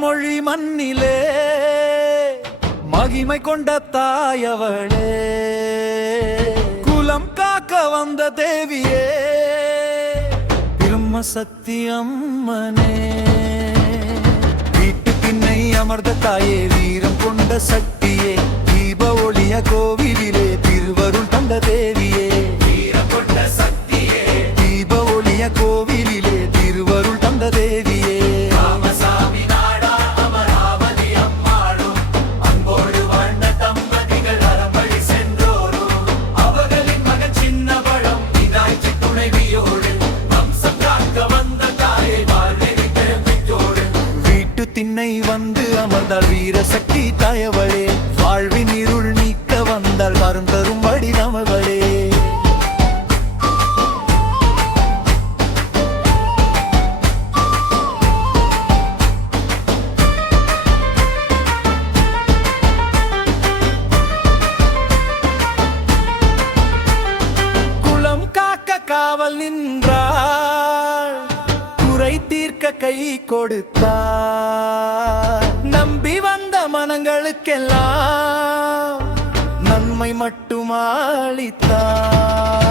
மொழி மண்ணிலே மகிமை கொண்ட தாயவளே. குலம் காக்க வந்த தேவியே பிரம்ம சக்தி அம்மனே வீட்டு பின்னை அமர்ந்த தாயே வீரம் கொண்ட சக்தியே தீப ஒளிய கோவில். வீரசக்தி தாயவளே. வாழ்வின் இருள் நீக்க வந்தால் வரும் தரும் வழி நமவளே காக்க காவல் நின்றாள். குறை தீர்க்க கை கொடுத்தார் நம்பி வந்த மனங்களுக்கெல்லாம் நன்மை மட்டும் அளித்தார்.